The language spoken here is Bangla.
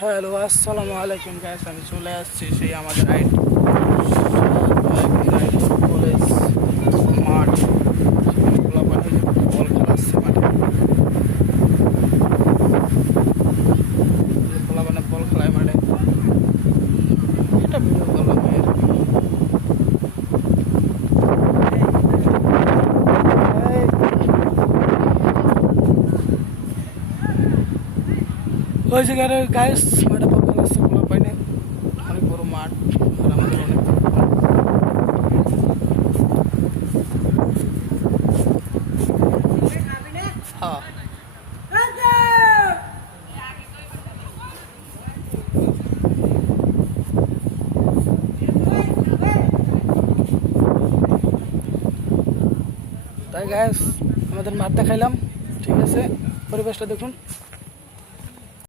হ্যালো আসসালামু আলাইকুম গাইস, আমি চলে আসছি সেই আমাদের কলেজ মাঠ। পোলাপানি বল খেলাচ্ছে মাঠে, পোলাপানে বল খেলায় মাঠে। এটা ভিডিও করলাম ওই জায়গায় গাইস মাঠে বল খেলাচ্ছে পোলাপানে। অনেক বড় মাঠ আর আমাদের অনেক হ্যাঁ। তাই গাইস আমাদের মাঠ দেখাইলাম, ঠিক আছে, পরিবেশটা দেখুন।